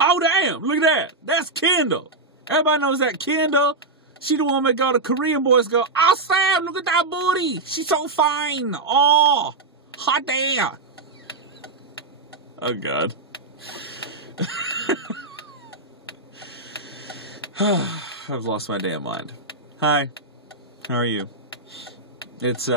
Oh, damn, look at that. That's Kindle. Everybody knows that Kindle. She the one that got the Korean boys go, oh, Sam, look at that booty. She's so fine. Oh, hot damn. Oh, God. I've lost my damn mind. Hi, how are you? It's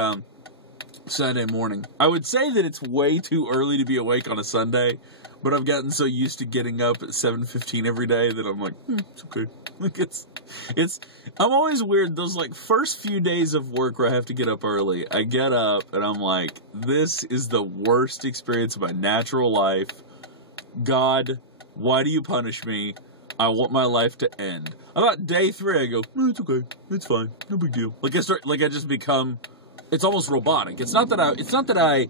Sunday morning. I would say that it's way too early to be awake on a Sunday, but I've gotten so used to getting up at 7:15 every day that I'm like, it's okay. Like I'm always weird. Those like first few days of work where I have to get up early, I get up and I'm like, this is the worst experience of my natural life. God, why do you punish me? I want my life to end. About day 3, I go, it's okay, it's fine, no big deal. Like I just become, it's almost robotic. It's not that I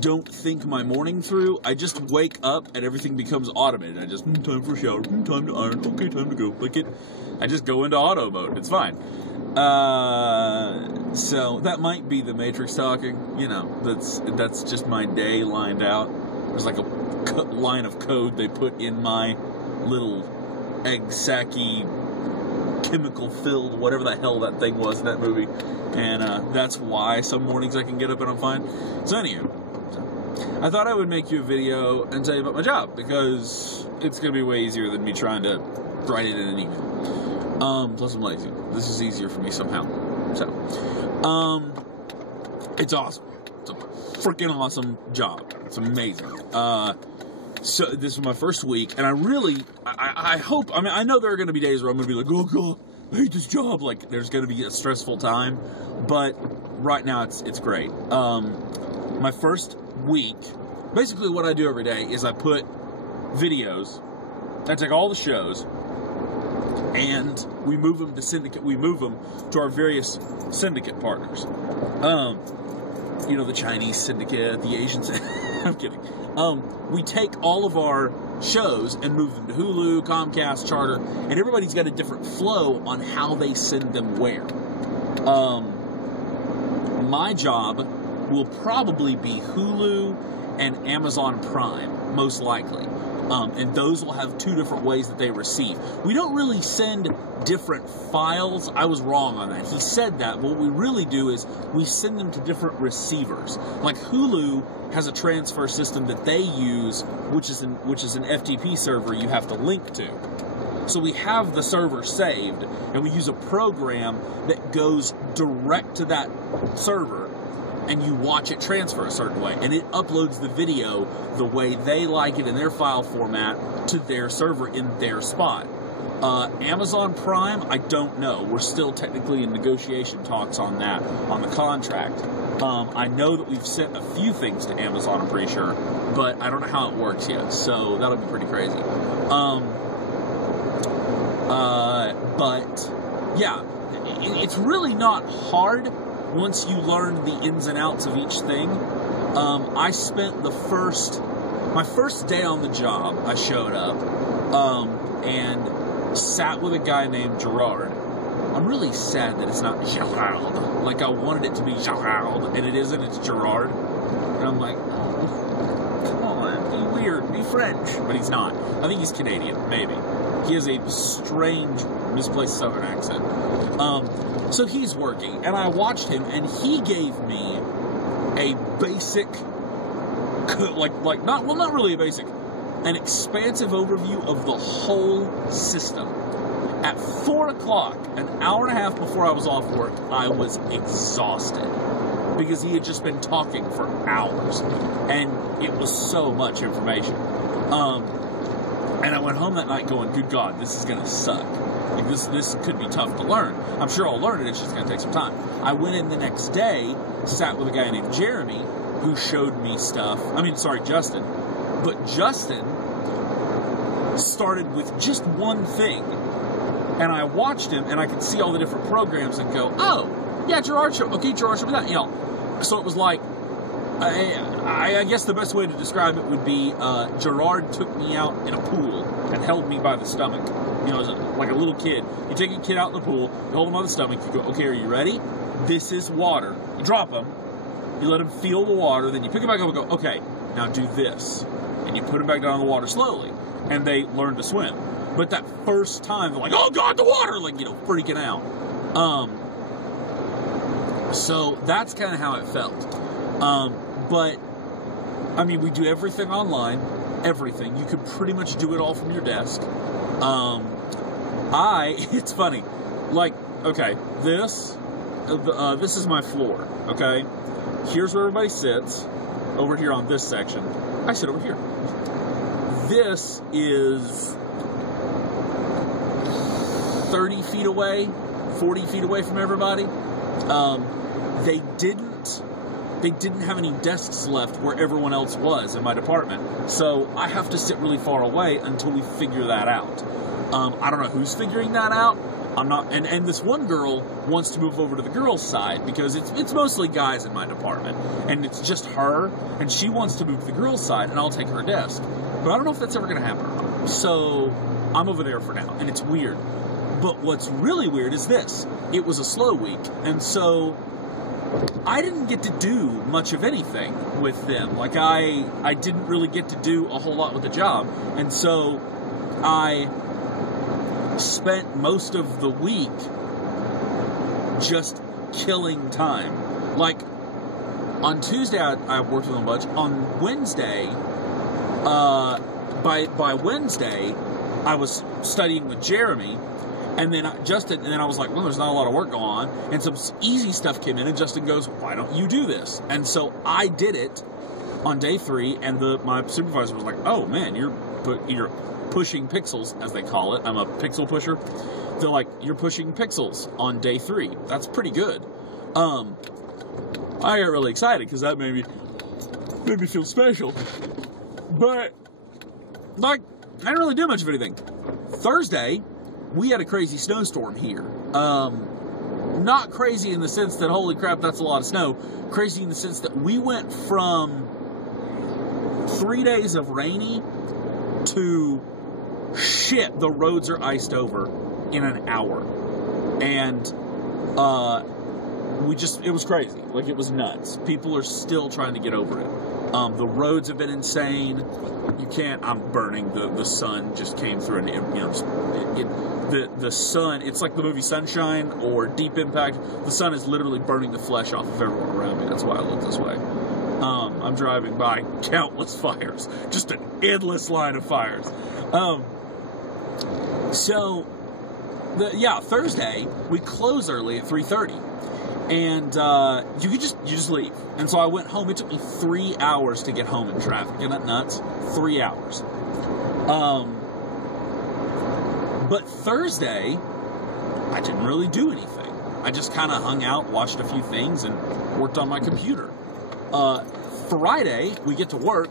don't think my morning through. I just wake up and everything becomes automated. I just time for a shower, time to iron, okay, time to go. I just go into auto mode. It's fine. So that might be the Matrix talking. You know, that's just my day lined out. There's like a line of code they put in my little egg sacky, chemical-filled, whatever the hell that thing was in that movie. And that's why some mornings I can get up and I'm fine. So anyway, I thought I would make you a video and tell you about my job, because it's going to be way easier than me trying to write it in an email. Plus I'm lazy. This is easier for me somehow. So, it's awesome. It's a freaking awesome job. It's amazing. So this is my first week, and I hope, I mean, I know there are going to be days where I'm going to be like, oh God, I hate this job. Like, there's going to be a stressful time, but right now it's great. My first week, basically what I do every day is I put videos, I take all the shows, and we move them to syndicate, we move them to our various syndicate partners. You know, the Chinese syndicate, the Asian syndicate, I'm kidding. We take all of our shows and move them to Hulu, Comcast, Charter, and everybody's got a different flow on how they send them where. My job will probably be Hulu and Amazon Prime, most likely. And those will have 2 different ways that they receive. We don't really send different files. I was wrong on that. He said that, but what we really do is we send them to different receivers. Like Hulu has a transfer system that they use, which is an FTP server you have to link to. So we have the server saved, and we use a program that goes direct to that server, and you watch it transfer a certain way, and it uploads the video the way they like it in their file format to their server in their spot. Amazon Prime, I don't know. We're still technically in negotiation talks on that, on the contract. I know that we've sent a few things to Amazon, I'm pretty sure, but I don't know how it works yet, so that'll be pretty crazy. But yeah, it's really not hard once you learn the ins and outs of each thing. I spent my first day on the job, I showed up, and sat with a guy named Gerard. I'm really sad that it's not Gerard. Like, I wanted it to be Gerard, and it isn't, it's Gerard. And I'm like, oh, come on, be weird, be French. But he's not. I think he's Canadian, maybe. He has a strange, misplaced Southern accent. So he's working, and I watched him, and he gave me a basic, not really a basic, an expansive overview of the whole system. At 4 o'clock, an hour and a half before I was off work, I was exhausted because he had just been talking for hours, and it was so much information. And I went home that night going, good God, this is going to suck. Like, this could be tough to learn. I'm sure I'll learn it, it's just going to take some time. I went in the next day, sat with a guy named Jeremy, who showed me stuff. Justin. But Justin started with just one thing. And I watched him, and I could see all the different programs and go, oh, yeah, Gerard showed me that. You know, so it was like, I guess the best way to describe it would be Gerard took me out in a pool and held me by the stomach. You know, like a little kid. You take a kid out in the pool, you hold him by the stomach, you go, okay, are you ready? This is water. You drop him, you let him feel the water, then you pick him back up and go, okay, now do this. and you put them back down in the water slowly, and they learn to swim. But that first time, they're like, oh God, the water, like, you know, freaking out. So that's kind of how it felt. But, I mean, we do everything online, everything. You could pretty much do it all from your desk. It's funny, like, okay, this is my floor, okay? Here's where everybody sits, over here on this section. I sit over here. This is 30 feet away, 40 feet away from everybody. They didn't have any desks left where everyone else was in my department. So I have to sit really far away until we figure that out. I don't know who's figuring that out. I'm not, and this one girl wants to move over to the girls' side because it's mostly guys in my department, and it's just her, and she wants to move to the girls' side, and I'll take her desk. But I don't know if that's ever going to happen or not. So I'm over there for now, and it's weird. But what's really weird is this. It was a slow week, and so I didn't get to do much of anything with them. Like, I didn't really get to do a whole lot with the job, and so I spent most of the week just killing time. Like, on Tuesday, I worked with them a bunch. On Wednesday, by Wednesday, I was studying with Jeremy, and then I was like, well, there's not a lot of work going on, and some easy stuff came in, and Justin goes, why don't you do this? And so I did it on day 3, and my supervisor was like, oh man, you're pushing pixels, as they call it. I'm a pixel pusher. They're like, you're pushing pixels on day 3. That's pretty good. I got really excited because that made me feel special. But, like, I didn't really do much of anything. Thursday, we had a crazy snowstorm here. Not crazy in the sense that, holy crap, that's a lot of snow. Crazy in the sense that we went from 3 days of rainy to shit, the roads are iced over in an hour. And it was crazy. Like, it was nuts. People are still trying to get over it. The roads have been insane. You can't, I'm burning. The sun just came through, and the sun, it's like the movie Sunshine or Deep Impact. The sun is literally burning the flesh off of everyone around me. That's why I look this way. I'm driving by countless fires. Just an endless line of fires. Thursday, we close early at 3:30. And you just leave. And so I went home. It took me 3 hours to get home in traffic. Isn't that nuts? 3 hours. But Thursday, I didn't really do anything. I just kind of hung out, watched a few things, and worked on my computer. Friday, we get to work.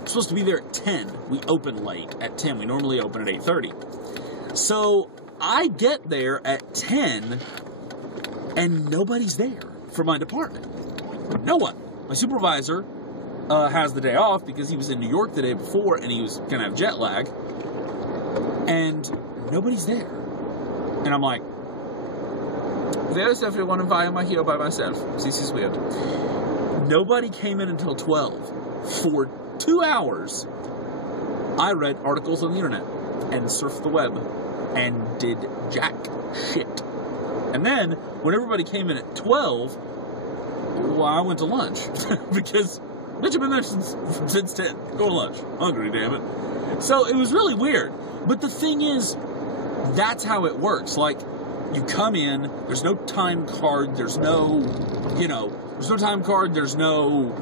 We're supposed to be there at 10. We open late at 10. We normally open at 8:30. So I get there at 10, and nobody's there for my department. No one. My supervisor has the day off because he was in New York the day before, and he was going to have jet lag. And nobody's there. And I'm like, there's everyone and why am I here by myself? This is weird. Nobody came in until 12. For 2 hours, I read articles on the internet and surfed the web and did jack shit. And then, when everybody came in at 12, well, I went to lunch. Because, bitch, I've been there since 10. Go to lunch. Hungry, damn it. So, it was really weird. But the thing is, that's how it works. Like, you come in, there's no time card, there's no time card, there's no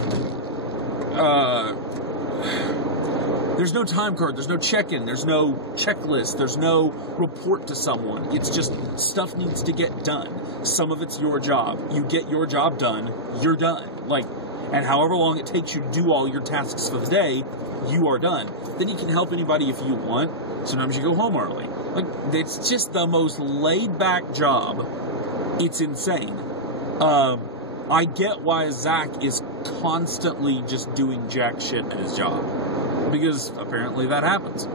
time card, there's no check-in, there's no checklist, there's no report to someone. It's just stuff needs to get done. Some of it's your job. You get your job done, you're done. Like, and however long it takes you to do all your tasks for the day, you are done. Then you can help anybody if you want. Sometimes you go home early. Like, it's just the most laid-back job. It's insane. I get why Zach is constantly just doing jack shit at his job. Because apparently that happens.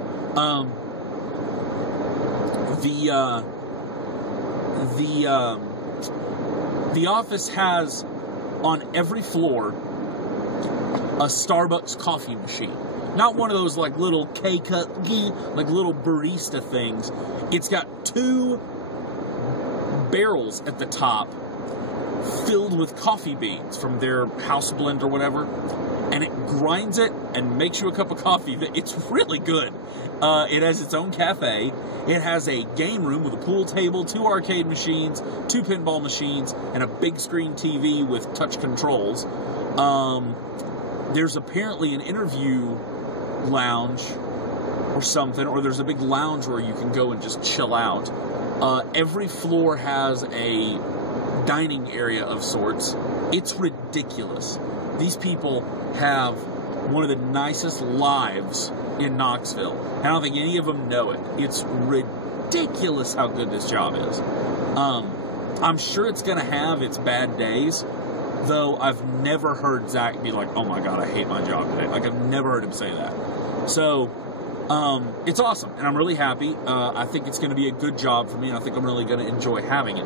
The office has, on every floor, a Starbucks coffee machine. Not one of those like little K-cut, like little barista things. It's got 2 barrels at the top filled with coffee beans from their house blend or whatever, and it grinds it and makes you a cup of coffee. It's really good. It has its own cafe. It has a game room with a pool table, 2 arcade machines, 2 pinball machines, and a big screen TV with touch controls. There's apparently an interview lounge or something, or there's a big lounge where you can go and just chill out. Every floor has a dining area of sorts. It's ridiculous. These people have one of the nicest lives in Knoxville. I don't think any of them know it. It's ridiculous how good this job is. I'm sure it's going to have its bad days, though I've never heard Zach be like, oh my God, I hate my job today. Like, I've never heard him say that. So, it's awesome, and I'm really happy. I think it's going to be a good job for me, and I think I'm really going to enjoy having it.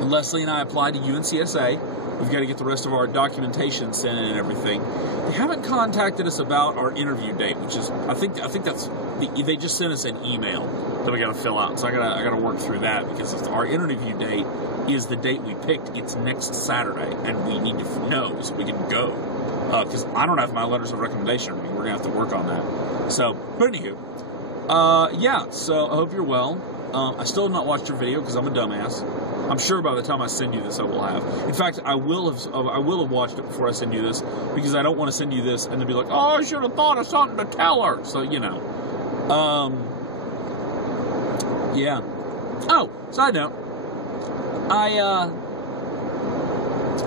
Leslie and I applied to UNCSA. We've got to get the rest of our documentation sent in and everything. They haven't contacted us about our interview date, which is, I think that's, they just sent us an email that we got to fill out. So I got to work through that, because our interview date is the date we picked. It's next Saturday, and we need to know so we can go. Because I don't have my letters of recommendation. I mean, we're going to have to work on that. So, but anywho, yeah, so I hope you're well. I still have not watched your video because I'm a dumbass. I'm sure by the time I send you this, I will have. In fact, I will have watched it before I send you this, because I don't want to send you this and then be like, oh, I should have thought of something to tell her. So, you know. Yeah. Oh, side note.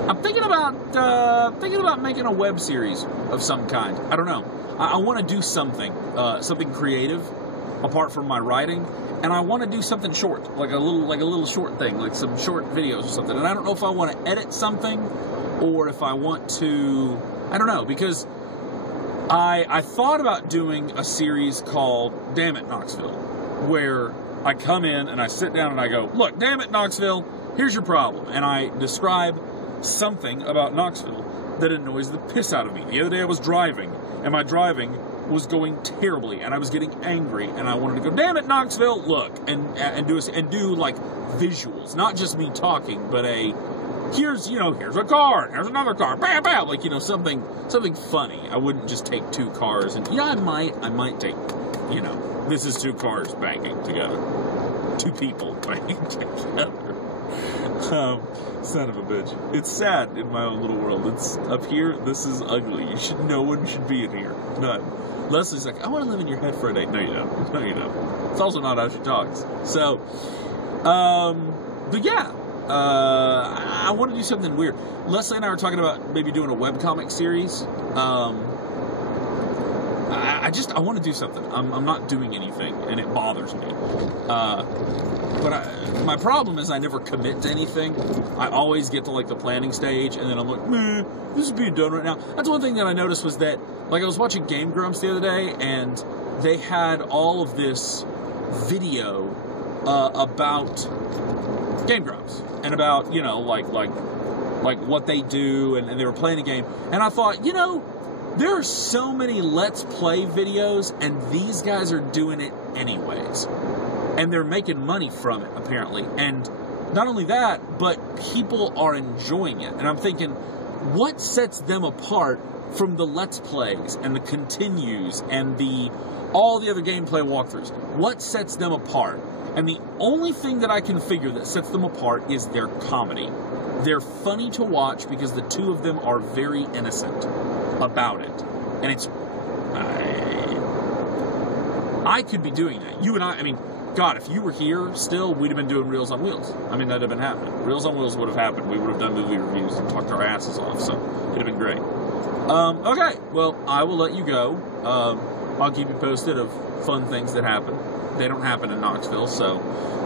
I'm thinking about making a web series of some kind. I don't know. I want to do something creative apart from my writing, and I want to do something short, like a little short thing, like some short videos or something. And I don't know if I want to edit something or if I want to, I don't know, because I thought about doing a series called Damn It, Knoxville, where I come in and I sit down and I go, look, damn it, Knoxville, here's your problem. And I describe something about Knoxville that annoys the piss out of me. The other day I was driving, and my driving was going terribly, and I was getting angry, and I wanted to go, damn it, Knoxville, look, and do like visuals, not just me talking, but here's a car, here's another car, bam, bam, like, something funny. I wouldn't just take 2 cars, and I might take, this is 2 cars banging together, 2 people banging together. Son of a bitch. It's sad in my own little world. It's up here, this is ugly. No one should be in here. None. Leslie's like, I want to live in your head for a day. No, you don't. No, you don't. It's also not how she talks. So, but yeah, I want to do something weird. Leslie and I were talking about maybe doing a webcomic series. I want to do something. I'm not doing anything, and it bothers me. But my problem is I never commit to anything. I always get to like the planning stage, and then I'm like, meh, this is being done right now. That's one thing that I noticed was that, like, I was watching Game Grumps the other day, and they had all of this video about Game Grumps and about like what they do, and they were playing a game, and I thought, there are so many Let's Play videos, and these guys are doing it anyways. And they're making money from it, apparently. And not only that, but people are enjoying it. And I'm thinking, what sets them apart from the Let's Plays and the continues and all the other gameplay walkthroughs? What sets them apart? And the only thing that I can figure that sets them apart is their comedy. They're funny to watch because the 2 of them are very innocent about it. And it's... I could be doing that. You and I mean, God, if you were here still, we'd have been doing Reels on Wheels. I mean, that'd have been happening. Reels on Wheels would have happened. We would have done movie reviews and talked our asses off, so it'd have been great. Okay, well, I will let you go. I'll keep you posted of fun things that happen. They don't happen in Knoxville, so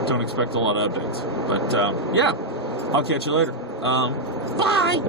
don't expect a lot of updates. But, yeah, I'll catch you later. Bye!